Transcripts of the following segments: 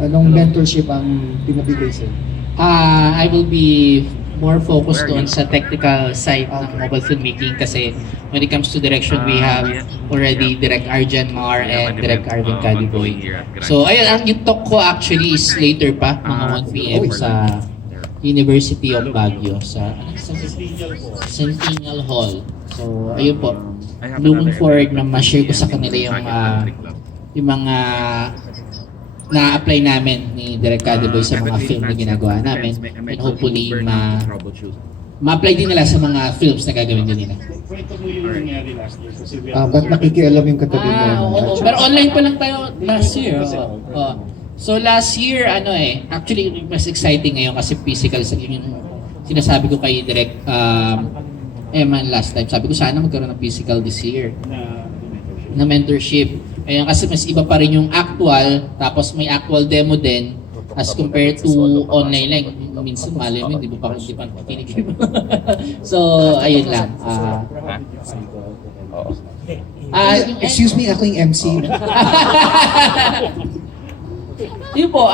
Anong mentorship ang pinabigay sa'yo? I will be more focused on sa technical side ng mobile filmmaking kasi when it comes to direction, we have already Direct Arjan Mar and Direct Arvin Cadiboy. So, ayun, ang yung talk ko actually is later pa, mga 1 p.m. sa University of Baguio, sa Centennial Hall. So, ayun po. Looking forward na ma-share ko sa kanila yung mga na-apply namin ni Direk Cadiboy sa mga film na ginagawa namin, and hopefully ma-apply din nila sa mga films na gagawin din nila. Kwento mo yung nangyari last year kasi we Ba't nakikialam yung katabi mo? Oo. Pero online pa lang tayo last year. Oo. So last year, actually mas exciting ngayon kasi physical sa yung sinasabi ko kay Direk Eman last time. Sabi ko sana magkaroon ng physical this year na mentorship. Ayun, kasi mas iba pa rin yung actual, tapos may actual demo din as compared to online lang. Minsan malay mo, hindi mo pa kinig. So, ayun lang. Excuse me, ako yung MC. Yun po,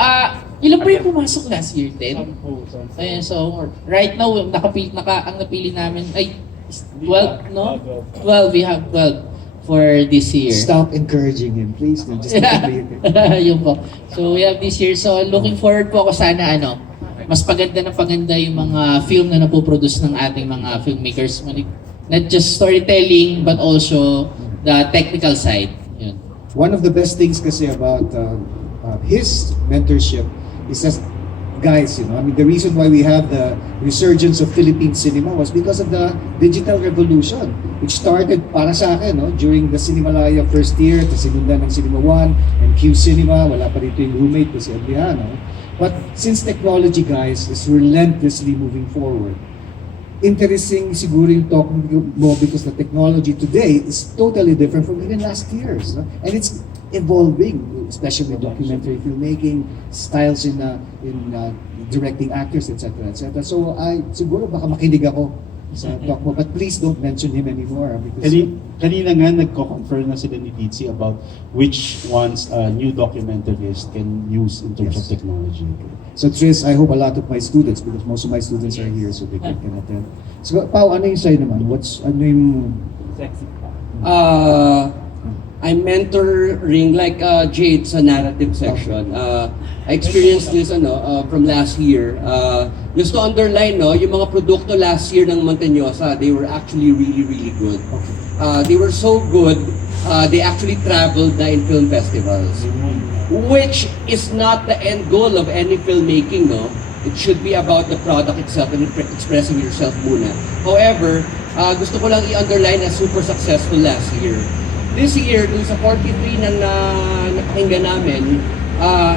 ilan po yung pumasok last year? 10? Ayun, so, right now, ang napili namin ay 12, no? 12, we have 12. For this year. Stop encouraging him, please. Just Yun po. So we have this year. So looking forward po ako sana mas paganda na paganda yung mga film na napoproduce ng ating mga filmmakers. Not just storytelling but also the technical side. Yun. One of the best things kasi about his mentorship is that guys, I mean, the reason why we have the resurgence of Philippine cinema was because of the digital revolution, which started para sa akin, during the Cinemalaya first year, tapos sinundan ng Cinema 1 and Q Cinema, wala pa rito yung roommate ko si Adriano. But since technology, guys, is relentlessly moving forward, interesting siguro yung talk mo because the technology today is totally different from even last year's. And it's evolving, especially documentary filmmaking, styles in directing actors, etc. etc. So siguro baka makinig ako sa talk mo, but please don't mention him anymore because Kanina nga nagko-confer na sila ni Ditsy about which ones new documentarists can use in terms of technology. So Tris, I hope a lot of my students, because most of my students are here so they can attend. So Pao, ano yung sa'yo naman? Ano yung... I'm mentoring like Jade sa narrative section. I experienced this from last year. Just to underline, yung mga produkto last year ng Montañosa, they were actually really, really good. They were so good, they actually traveled na in film festivals. Which is not the end goal of any filmmaking, no? It should be about the product itself and expressing yourself muna. However, gusto ko lang i-underline na super successful last year. This year, dun sa 43 na napakinggan namin,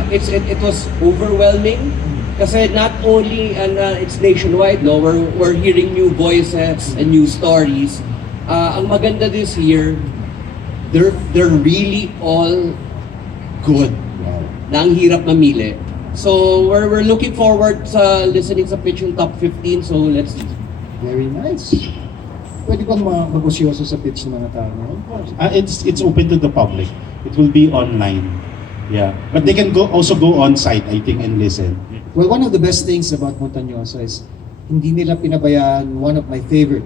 it was overwhelming kasi not only it's nationwide, no, we're hearing new voices and new stories. Ang maganda this year, they're really all good. Na ang hirap mamili. So we're looking forward sa listening sa pitch yung top 15, so let's see. Very nice. Pwede bang magusyoso sa pitch ng mga tao? It's open to the public. It will be online. Yeah, but they can also go on site, I think, and listen. Well, one of the best things about Montañosa is hindi nila pinabayaan one of my favorite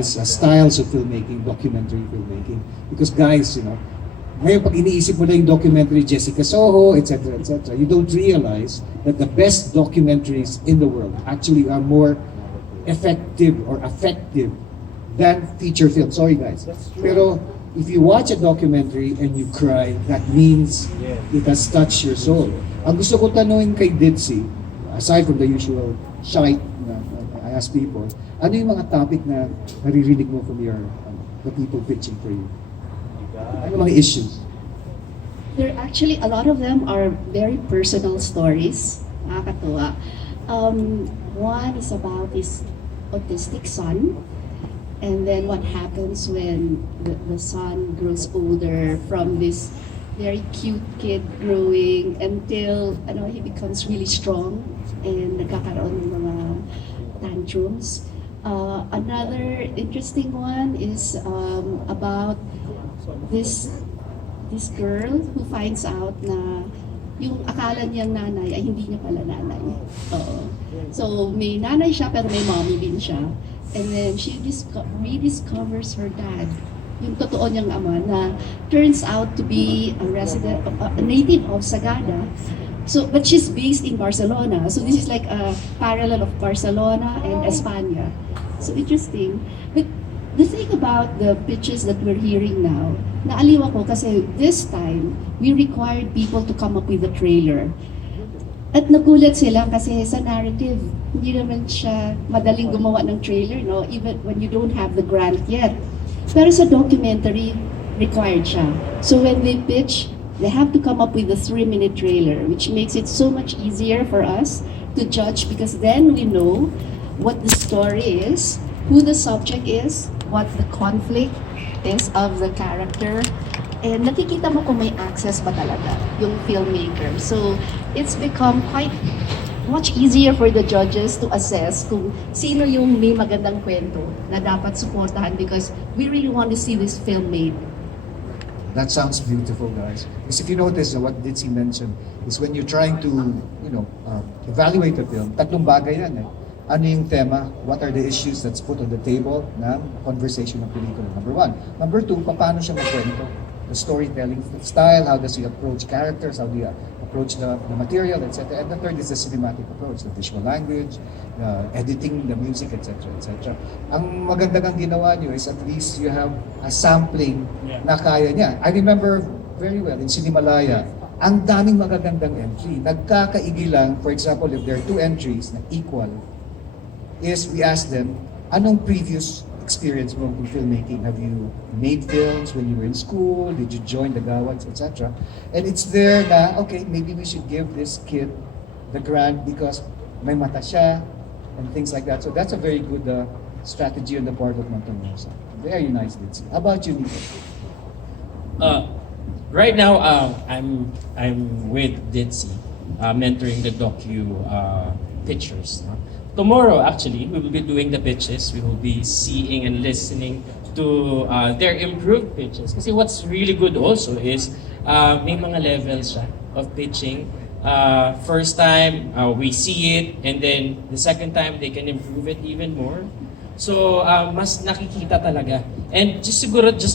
styles of filmmaking, documentary filmmaking. Because guys, ngayon pag iniisip mo na yung documentary Jessica Soho, etc., etc., you don't realize that the best documentaries in the world actually are more effective than feature film. Sorry guys. Pero if you watch a documentary and you cry, that means it has touched your soul. Ang gusto ko tanungin kay Ditsy, aside from the usual shite na I ask people, ano yung mga topic na naririnig mo from the people pitching for you? Ano mga issues? There actually, a lot of them are very personal stories. Nakakatuwa. One is about his autistic son, and then what happens when the son grows older from this very cute kid growing until he becomes really strong and nagkakaroon ng mga tantrums. Another interesting one is about this this girl who finds out na yung akala niyang nanay ay hindi niya pala nanay. Oo. So may nanay siya pero may mommy din siya. And then she rediscovers her dad, yung totoo niyang ama na turns out to be a native of Sagada. So, but she's based in Barcelona. So this is like a parallel of Barcelona and España. So interesting. But the thing about the pitches that we're hearing now, naaliw ako kasi this time, we required people to come up with a trailer. At nagulat sila kasi sa narrative, hindi naman siya madaling gumawa ng trailer, no? Even when you don't have the grant yet. Pero sa documentary, required siya. So when they pitch, they have to come up with a 3-minute trailer, which makes it so much easier for us to judge because then we know what the story is, who the subject is, what the conflict is of the character, and nakikita mo kung may access ba talaga yung filmmaker. So it's become quite much easier for the judges to assess kung sino yung may magandang kwento na dapat suportahan because we really want to see this film made. That sounds beautiful, guys. Because if you notice, what Ditzy mentioned is when you're trying to, evaluate the film, tatlong bagay yan eh. Ano yung tema? What are the issues that's put on the table ng conversation ng pelikula? Number 1. Number 2, paano siya magkwento? The storytelling style, how does he approach characters, how do you approach the material, etc. And the third is the cinematic approach, the visual language, editing, the music, etc. etc. Ang maganda ng ginawa niyo is at least you have a sampling na kaya niya. I remember very well in Sinimalaya, ang daming magagandang entry. Nagkakaigi lang, for example, if there are 2 entries na equal, is we ask them, anong previous experience mo in filmmaking? Have you made films when you were in school? Did you join the Gawats, etc.? And it's there na, okay, maybe we should give this kid the grant because may mata siya and things like that. So that's a very good strategy on the part of Montañosa. Very nice, Ditzy. How about you, Nico? Right now, I'm with Ditzy, mentoring the docu pictures. No? Tomorrow, actually, we will be doing the pitches. We will be seeing and listening to their improved pitches. Kasi what's really good also is may mga levels siya of pitching. First time, we see it, and then the second time, they can improve it even more. So, mas nakikita talaga. And just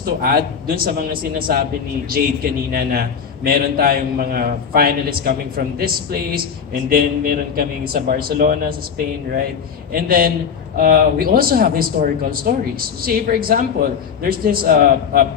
to add, dun sa mga sinasabi ni Jade kanina na meron tayong mga finalists coming from this place, and then meron kaming sa Barcelona, sa Spain, right? And then, we also have historical stories. Say, for example, there's this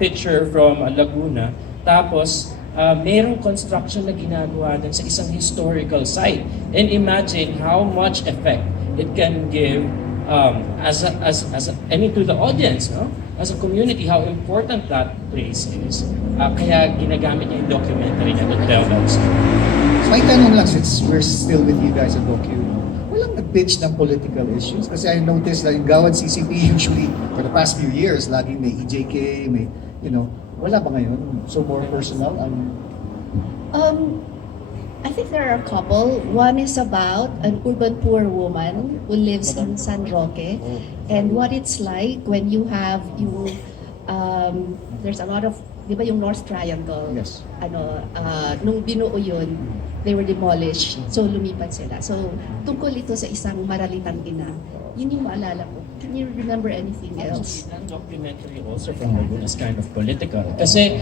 picture from Laguna, tapos, merong construction na ginagawa dun sa isang historical site. And imagine how much effect it can give to the audience, no? As a community, how important that place is. Kaya ginagamit niya yung documentary na to tell that story. May tanong lang, since we're still with you guys at Docu, walang nag-pitch ng political issues? Kasi I noticed that yung Gawad CCP usually, for the past few years, laging may EJK, may, wala ba ngayon? So more personal? I think there are a couple. One is about an urban poor woman who lives in San Roque and what it's like when you have there's a lot of, di ba yung North Triangle? Yes. Nung binuo yun, they were demolished. So lumipat sila. So tungkol ito sa isang maralitang ina. Yun yung maalala ko. Can you remember anything else? That documentary also from Laguna is kind of political. Kasi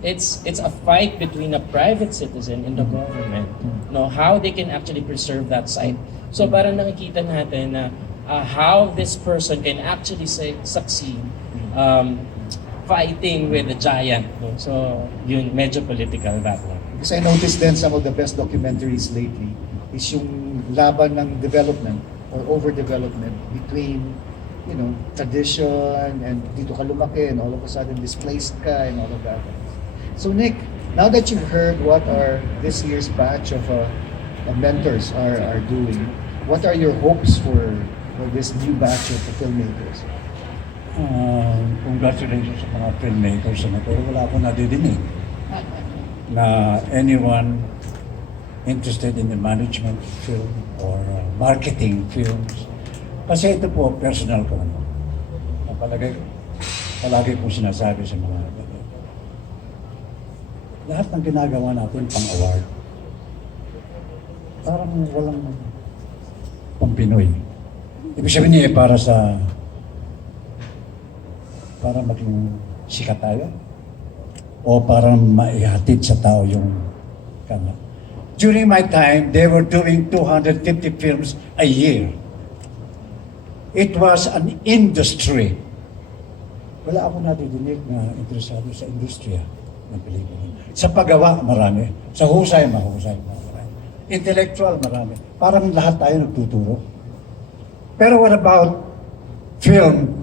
it's a fight between a private citizen and the government. No, how they can actually preserve that site. So parang nakikita natin na how this person can actually succeed fighting with a giant. No? So yun, medyo political that one. Because I noticed then some of the best documentaries lately is yung laban ng development or overdevelopment between tradition and dito ka lumaki and all of a sudden displaced ka and all of that. So Nick, now that you've heard what this year's batch of mentors are doing, what are your hopes for this new batch of filmmakers? Congratulations sa mga filmmakers na pero wala akong nadidinig na anyone interested in the management film or marketing films. Kasi ito po, personal ko naman. Palagi kong sinasabi sa mga lahat ng ginagawa natin pang-award. Parang walang pang-Pinoy. Ibig sabihin niya para maging sikat tayo o para maihatid sa tao yung kanya. During my time, they were doing 250 films a year. It was an industry. Wala ako nadidinig na interesado sa industriya ng pelikula. Sa paggawa, marami. Sa husay, mahusay. Marami. Intellectual, marami. Parang lahat tayo nagtuturo. Pero what about film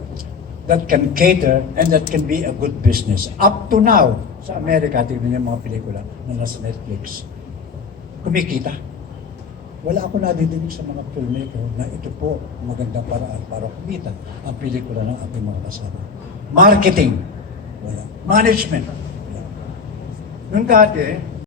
that can cater and that can be a good business? Up to now, sa Amerika, tingnan niyo mga pelikula na nasa Netflix. Kumikita. Wala ako nadidinig sa mga filmmaker na ito po magandang paraan para kumita ang pelikula ng ating mga kasama. Marketing. Wala. Management. Wala. Nung dati,